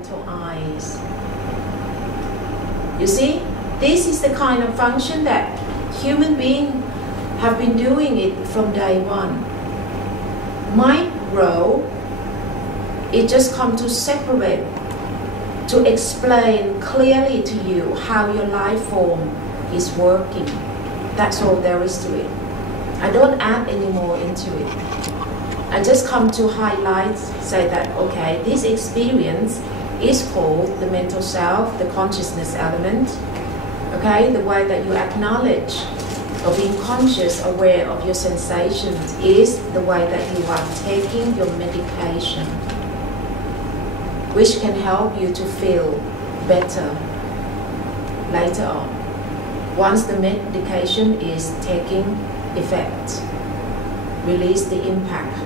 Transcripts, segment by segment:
mental eyes. You see, this is the kind of function that human beings have been doing it from day one. My role is just come to separate, to explain clearly to you how your life form is working. That's all there is to it. I don't add any more into it. I just come to highlight, say that, okay, this experience is called the mental self, the consciousness element. Okay, the way that you acknowledge or being conscious, aware of your sensations is the way that you are taking your medication, which can help you to feel better later on, once the medication is taking effect, release the impact.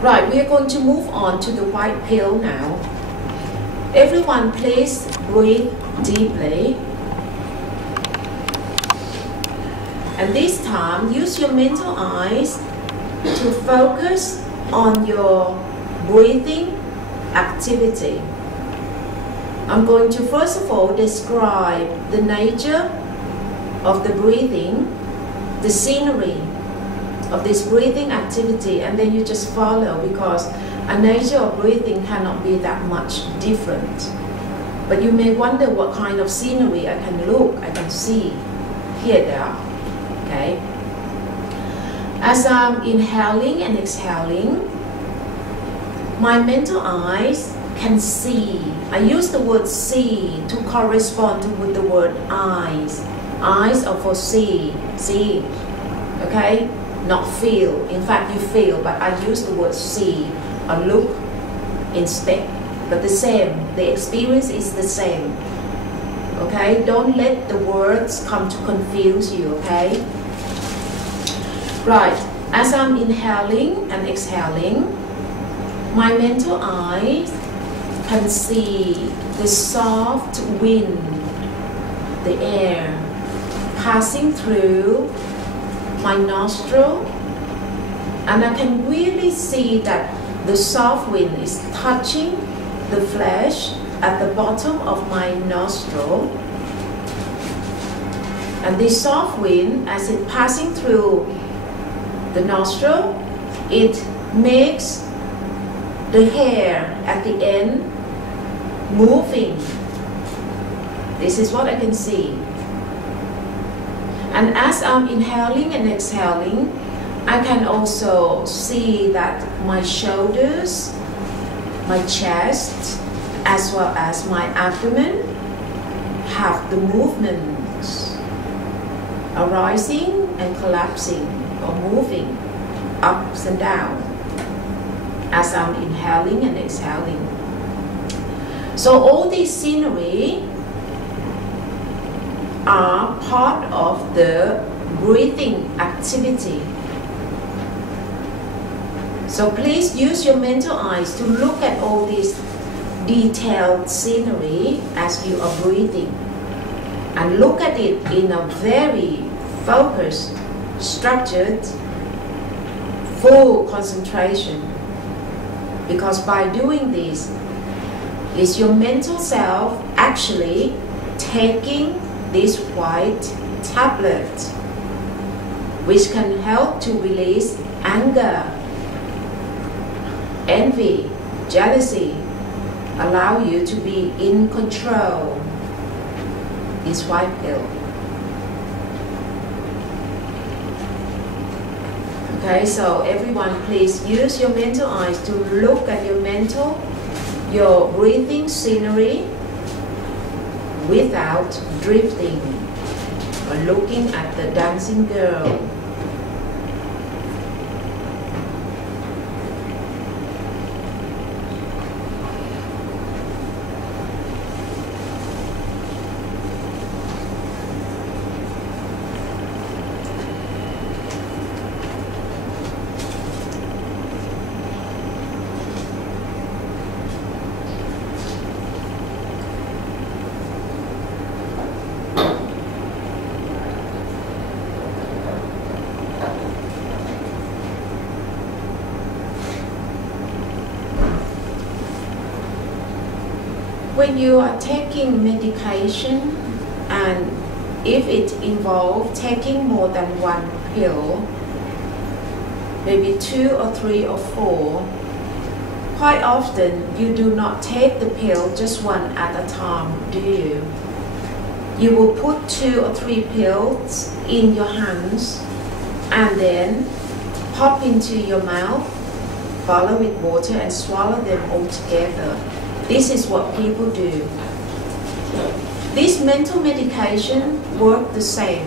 Right, we are going to move on to the white pill now. Everyone please breathe deeply. And this time, use your mental eyes to focus on your breathing activity. I'm going to first of all describe the nature of the breathing, the scenery of this breathing activity, and then you just follow, because a nature of breathing cannot be that much different. But you may wonder what kind of scenery I can look, I can see. Here they are. Okay. As I'm inhaling and exhaling, my mental eyes can see. I use the word see to correspond with the word eyes. Eyes are for see, okay? Not feel. In fact, you feel, but I use the word see or look instead. But the same, the experience is the same. Okay? Don't let the words come to confuse you, okay? Right, as I'm inhaling and exhaling, my mental eyes can see the soft wind, the air passing through my nostril, and I can really see that the soft wind is touching the flesh at the bottom of my nostril. And this soft wind, as it passing through the nostril, it makes the hair at the end moving. This is what I can see. And as I'm inhaling and exhaling, I can also see that my shoulders, my chest, as well as my abdomen have the movements arising and collapsing or moving ups and down as I'm inhaling and exhaling. So all these scenery are part of the breathing activity. So please use your mental eyes to look at all this detailed scenery as you are breathing, and look at it in a very focused, structured, full concentration. Because by doing this, is your mental self actually taking this white tablet, which can help to release anger, envy, jealousy, allow you to be in control. This white pill. Okay, so everyone please use your mental eyes to look at your breathing scenery without drifting or looking at the dancing girl. when you are taking medication, and if it involves taking more than one pill, maybe 2 or 3 or 4, quite often you do not take the pill just one at a time, do you? You will put 2 or 3 pills in your hands and then pop into your mouth, follow with water and swallow them all together. This is what people do. This mental medication works the same.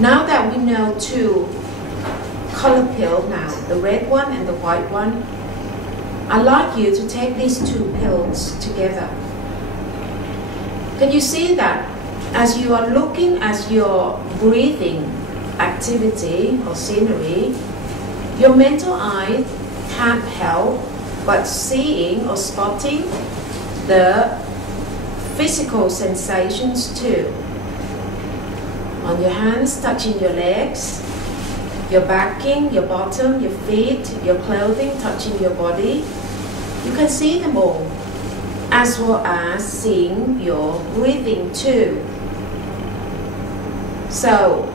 Now that we know 2 color pills now, the red one and the white one, I'd like you to take these 2 pills together. Can you see that as you are looking at your breathing activity or scenery, your mental eye can't help but seeing or spotting the physical sensations too. On your hands, touching your legs, your backing, your bottom, your feet, your clothing, touching your body. You can see them all, as well as seeing your breathing too. So,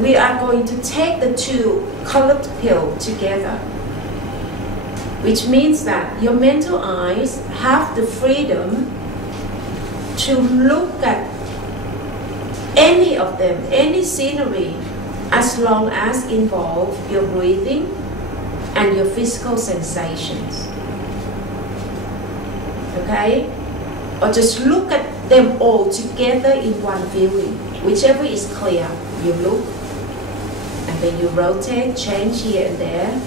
we are going to take the 2 colored pills together, which means that your mental eyes have the freedom to look at any of them, any scenery, as long as involve your breathing and your physical sensations. Okay? Or just look at them all together in one viewing. Whichever is clear, you look, and then you rotate, change here and there.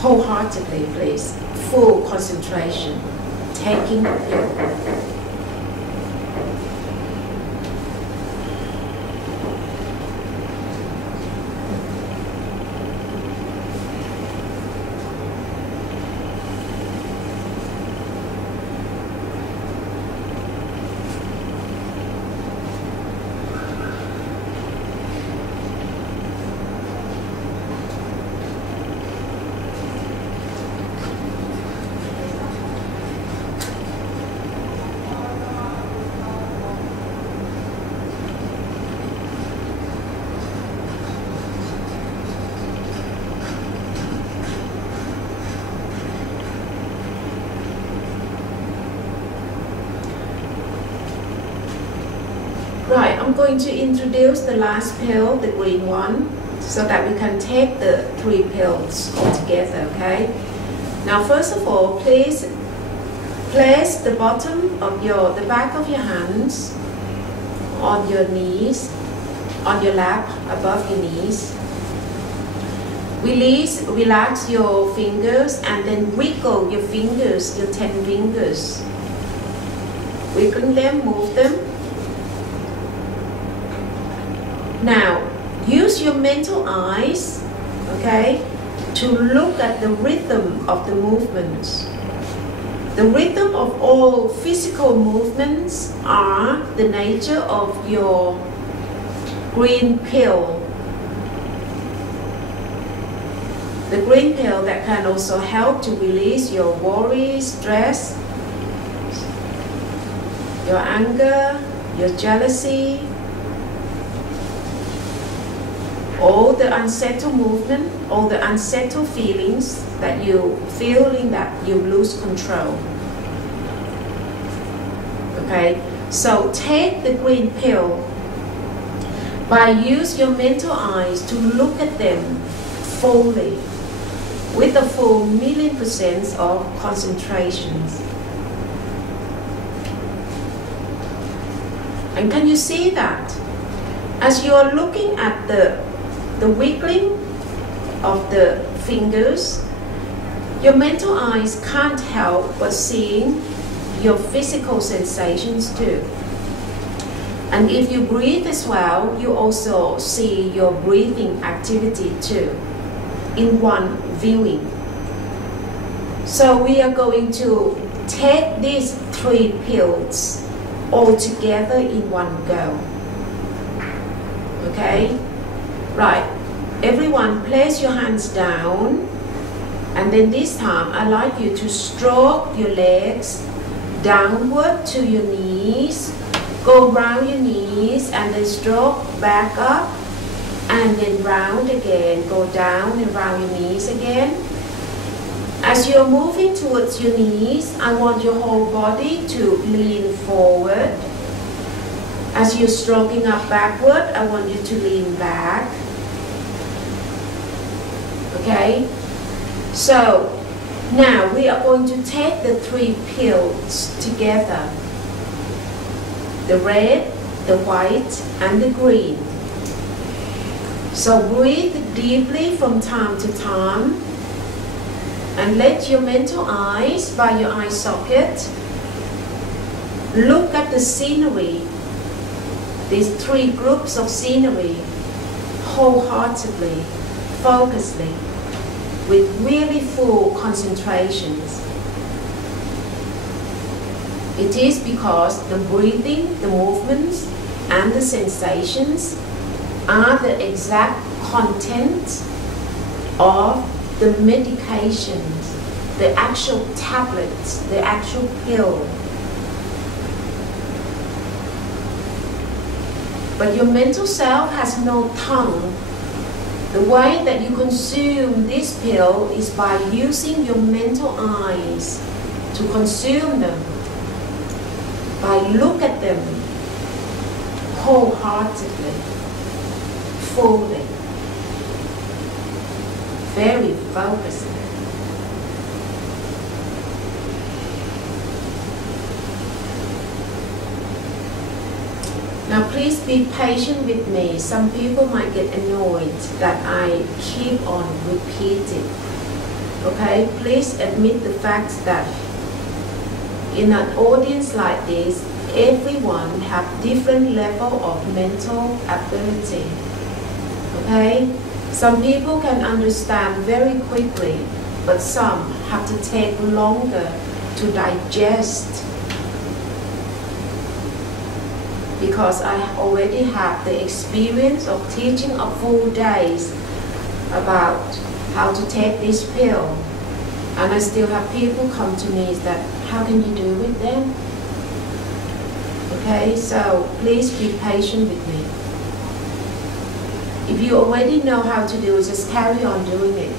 Wholeheartedly, please. Full concentration. Taking the pill. Right, I'm going to introduce the last pill, the green one, so that we can take the 3 pills all together, okay? Now, first of all, please place the bottom of the back of your hands on your knees, on your lap, above your knees. Relax your fingers and then wiggle your fingers, your 10 fingers. Wiggling them, move them. Now, use your mental eyes, okay, to look at the rhythm of the movements. The rhythm of all physical movements are the nature of your green pill. The green pill that can also help to release your worry, stress, your anger, your jealousy, all the unsettled movement, all the unsettled feelings that you feeling that you lose control. Okay, so take the green pill by use your mental eyes to look at them fully with a full 1,000,000% of concentrations. And can you see that? As you are looking at the wiggling of the fingers, your mental eyes can't help but seeing your physical sensations too. And if you breathe as well, you also see your breathing activity too, in one viewing. So we are going to take these 3 pills all together in one go. Okay? Right. Everyone, place your hands down And then this time, I'd like you to stroke your legs downward to your knees, go round your knees, and then stroke back up, and then round again, go down and round your knees again. As you're moving towards your knees, I want your whole body to lean forward. As you're stroking up backward, I want you to lean back. Okay? So, now we are going to take the 3 pills together. The red, the white, and the green. So breathe deeply from time to time, and let your mental eyes, by your eye socket, look at the scenery, these 3 groups of scenery, wholeheartedly, focusedly, with really full concentrations. It is because the breathing, the movements, and the sensations are the exact content of the medications, the actual tablets, the actual pill. But your mental self has no tongue. The way that you consume this pill is by using your mental eyes to consume them, by look at them wholeheartedly, fully, very focused. Now please be patient with me. Some people might get annoyed that I keep on repeating. Okay, please admit the fact that in an audience like this, everyone have different level of mental ability. Okay, some people can understand very quickly, but some have to take longer to digest. Because I already have the experience of teaching a full days about how to take this pill, and I still have people come to me that, how can you do it then? Okay, so please be patient with me. If you already know how to do it, just carry on doing it.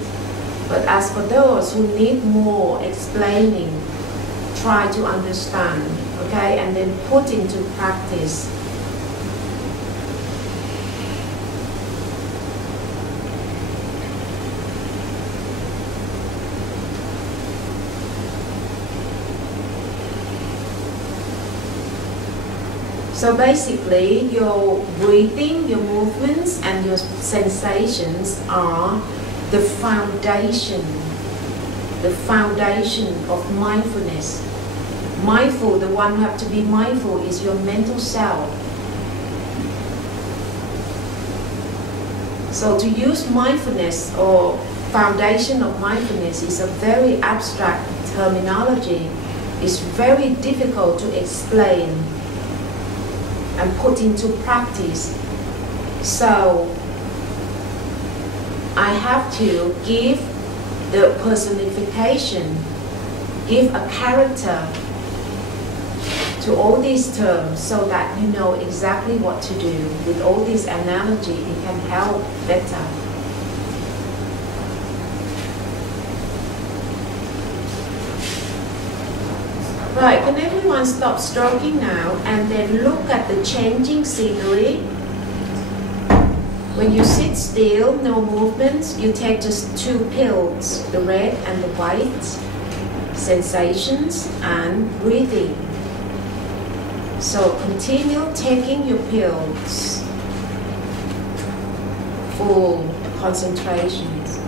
But as for those who need more explaining, try to understand, okay, and then put into practice. So basically, your breathing, your movements, and your sensations are the foundation of mindfulness. Mindful, the one who have to be mindful is your mental self. So to use mindfulness or foundation of mindfulness is a very abstract terminology. It's very difficult to explain and put into practice. So I have to give the personification, give a character to all these terms so that you know exactly what to do. With all this analogy, it can help better. Right, can everyone stop stroking now and then look at the changing scenery? When you sit still, no movements, you take just 2 pills, the red and the white, sensations and breathing. So continue taking your pills, full concentrations.